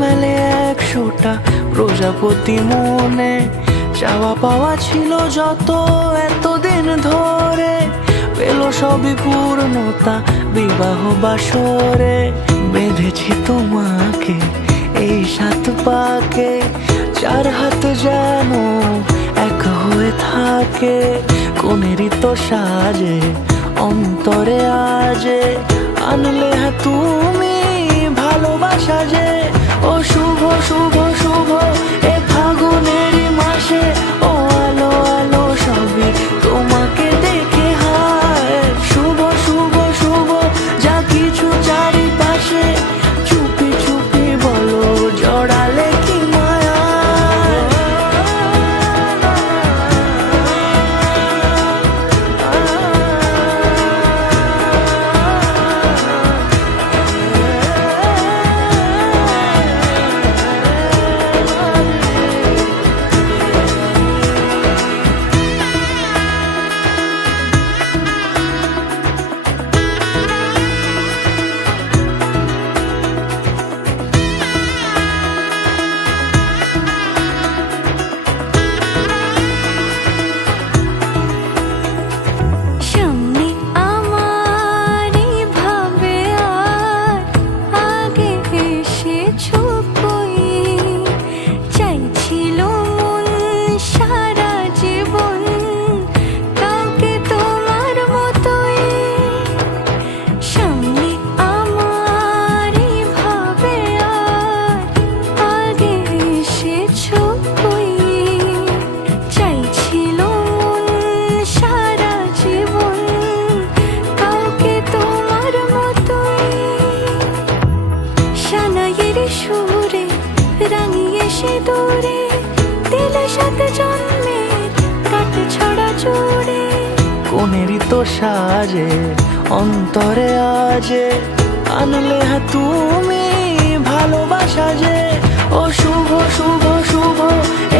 মেলে 100টা প্রজাপতি মনে। চাওয়া পাওয়া ছিল যত এতদিন ধরে, পেল সবই পূর্ণতা বিবাহ বাসরে। বেঁধেছি তোমাকে এই 7 পাকে, 4 হাত যেন এক হয়ে থাকে। কোনেরই তো সাজে অন্তরে আজে, আনলে তুমি ভালোবাসা যে। ও শুভ শুভ শুভ এ ফাগুনেরই মাসে, ও আলো আলো সবই তোমাকে দেখে হায়। শুভ শুভ শুভ যা কিছু চারিপাশে, চুপি চুপি বলো জড়ালে কি মায়া। সুরে রাঙিয়ে সে দূরে দিলে 7 জন্মের কাট ছড়া জুড়ে। কোনেরই তো সাজে অন্তরে আজে, আনলে তুমি ভালোবাসা যে। ও শুভ শুভ শুভ এ